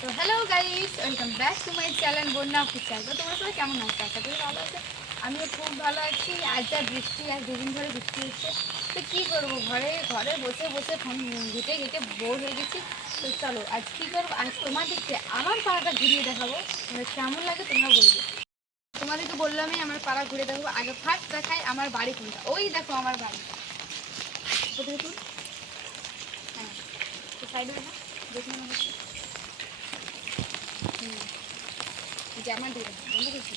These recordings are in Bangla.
তো hello guys welcome back to my channel Bonya official তো তোমরা সবাই কেমন আছো? আশা করি ভালো আছে। আমিও খুব ভালো আছি। আজ যা বৃষ্টি আর দুদিন ধরে বৃষ্টি হচ্ছে। তো কী করব? ঘরে ঘরে বসে বসে ফোন ঘেটে ঘেটে বোর হয়ে গেছি। তো চলো, আজ কী করব? আজ তোমাদেরকে আমার পাড়াটা ঘুরিয়ে দেখাবো। মানে কেমন লাগে তোমরা বলবে। তোমাদেরকে বললামই আমার পাড়া ঘুরে দেখাবো। আগে ফার্স্ট দেখাই আমার বাড়ি কোনটা। ওই দেখো আমার বাড়ি। কোথায় তুই হ্যাঁ তো সাইডে দেখা। দেখুন করছি।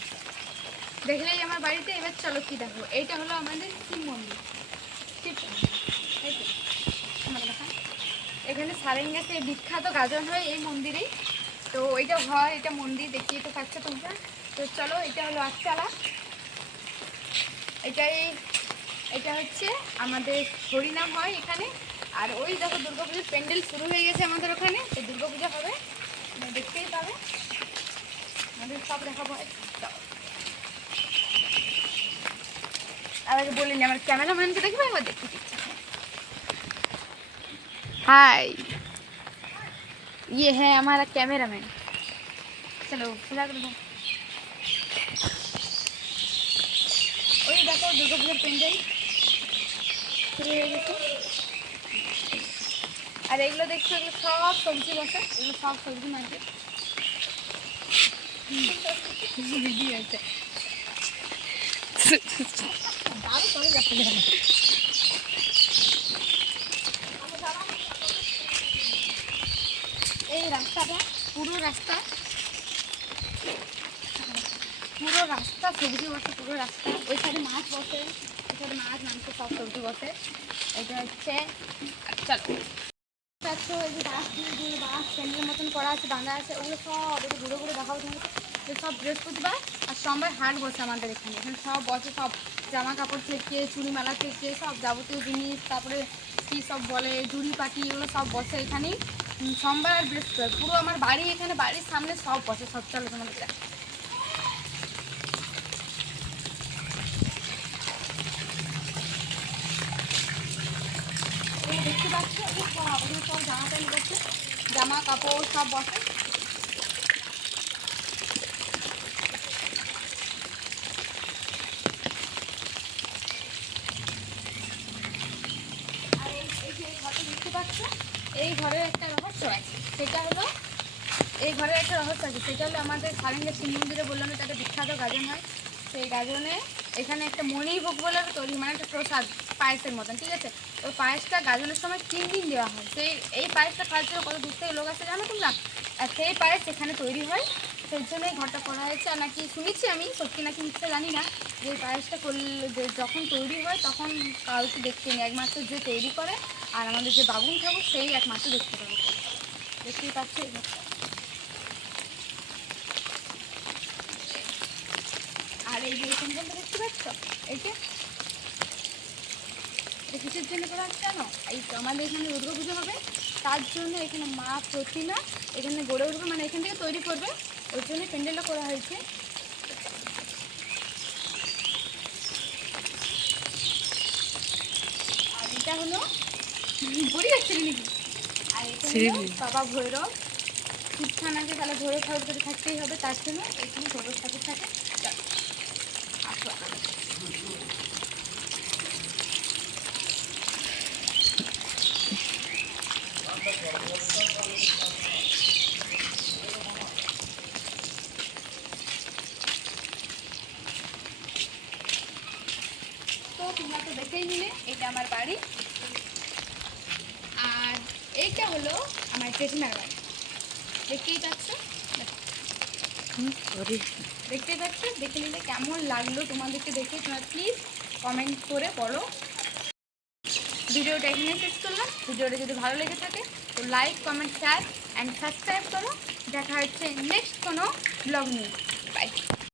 দেখলেই আমার বাড়িতে, এবার চলো কি দেখো এইটা হলো আমাদের শিব মন্দির। এখানে সারেং গাছে বিখ্যাত গাজন হয় এই মন্দিরেই। তো ওইটা হয়, এটা মন্দির দেখিয়ে তো পাচ্ছ তোমরা। তো চলো, এটা হলো আটচালা। এটাই, এটা হচ্ছে আমাদের হরিনাম হয় এখানে। আর ওই দেখো দুর্গাপুজোর প্যান্ডেল শুরু হয়ে গেছে আমাদের ওখানে। তো দুর্গাপুজো হবে তোমরা দেখতেই পাবে আমাদের সব দেখাবো চলো। আর আগে বলিনি আমার ক্যামেরাম্যানকে দেখবে একবার দেখতে দিচ্ছি हाय ये है हमारा कैमरामैन चलो खिला कर दो ওই দেখো দুর্গাপুজোর প্যান্ডেল শুরু হয়ে গেছে আর এগুলো দেখছো এগুলো সব সবজি বসে এগুলো সব সবজি মার্কেট এই রাস্তাটা পুরো রাস্তা। পুরো রাস্তা সবজি বসে পুরো রাস্তা। ওই মাছ বসে ওই মাছ, মাংস সব সবজি বসে। এটা হচ্ছে চলো। পাচ্ছ এই যে বাঁশ দিয়ে বাঁশ প্যান্ডেলের মতন করা আছে, বাঁধা আছে, ওগুলো সব একটু ঘুরে ঘুরে দেখাবো তোমাকে যে সব বৃহস্পতিবার আর সোমবার হাট বসে আমাদের এখানে। এখানে সব বসে সব জামা কাপড় থেকে, চুড়িমালা থেকে, সব যাবতীয় জিনিস, তারপরে কী সব বলে, জুড়ি পাটি, এগুলো সব বসে এখানেই। সোমবার আর বৃহস্পতিবার। পুরো আমার বাড়ি এখানে, বাড়ির সামনে সব বসে, সব চলো তোমাদের। এই দেখতে পাচ্ছ সব আমাদের সব জামা প্যান্ট বসে, জামা কাপড় সব বসে। এই ঘরের একটা রহস্য আছে। সেটা হলো, এই ঘরের একটা রহস্য আছে। সেটা হলো আমাদের সারেঙ্গা শিব মন্দিরে বললাম তাদের বিখ্যাত গাজন হয়। সেই গাজনে এখানে একটা মণি ভোগ বলে তৈরি মানে একটা প্রসাদ, পায়েসের মতন, ঠিক আছে? ওই পায়েসটা গাজনের সময় তিন দিন দেওয়া হয়। সেই, এই পায়েসটা খাওয়ার জন্য কত দূর থেকে লোক আসে জানো তোমরা? আর সেই পায়েস এখানে তৈরি হয়। সেই জন্য এই ঘরটা করা হয়েছে। আর নাকি শুনেছি আমি, সত্যি নাকি মিথ্যে জানি না, যে পায়েসটা করলে যখন তৈরি হয় তখন কাউকে দেখতে নেই। একমাত্র যে তৈরি করে, আর আমাদের যে বাবুন ঠাকুর, সেই একমাত্র দেখতে পাবে। দেখতেই পাচ্ছি এই ঘরটা। আর এই দেখতে পাচ্ছ এটা কিসের জন্য করা হচ্ছে জানো? এই তো আমাদের এখানে দুর্গা পুজো হবে তার জন্য এখানে মা প্রতিমা এখানে গড়ে উঠবে মানে এখান থেকে তৈরি করবে। ওই জন্য প্যান্ডেলটা করা হয়েছে। আর এটা হলো পড়ে যাচ্ছে নাকি আর এটা হলো বাবা ভৈরব। শিবখান আছে তাহলে ভৈরব ঠাকুর করে থাকতেই হবে তার জন্য এখানে ভৈরব ঠাকুর থাকে। দেখেই নিলে এটা আমার বাড়ি আর এইটা হলো আমার জেঠিমার বাড়ি দেখতেই পাচ্ছ। দেখতেই পাচ্ছ দেখে নিলে কেমন লাগল তোমাদেরকে দেখে, তোমরা প্লিজ কমেন্ট করে বলো। ভিডিওটা এখানে শেষ করলাম। ভিডিওটা যদি ভালো লেগে থাকে, তো like comment share and subscribe করো। দেখা হচ্ছে নেক্সট কোনো ব্লগ নিয়ে। বাই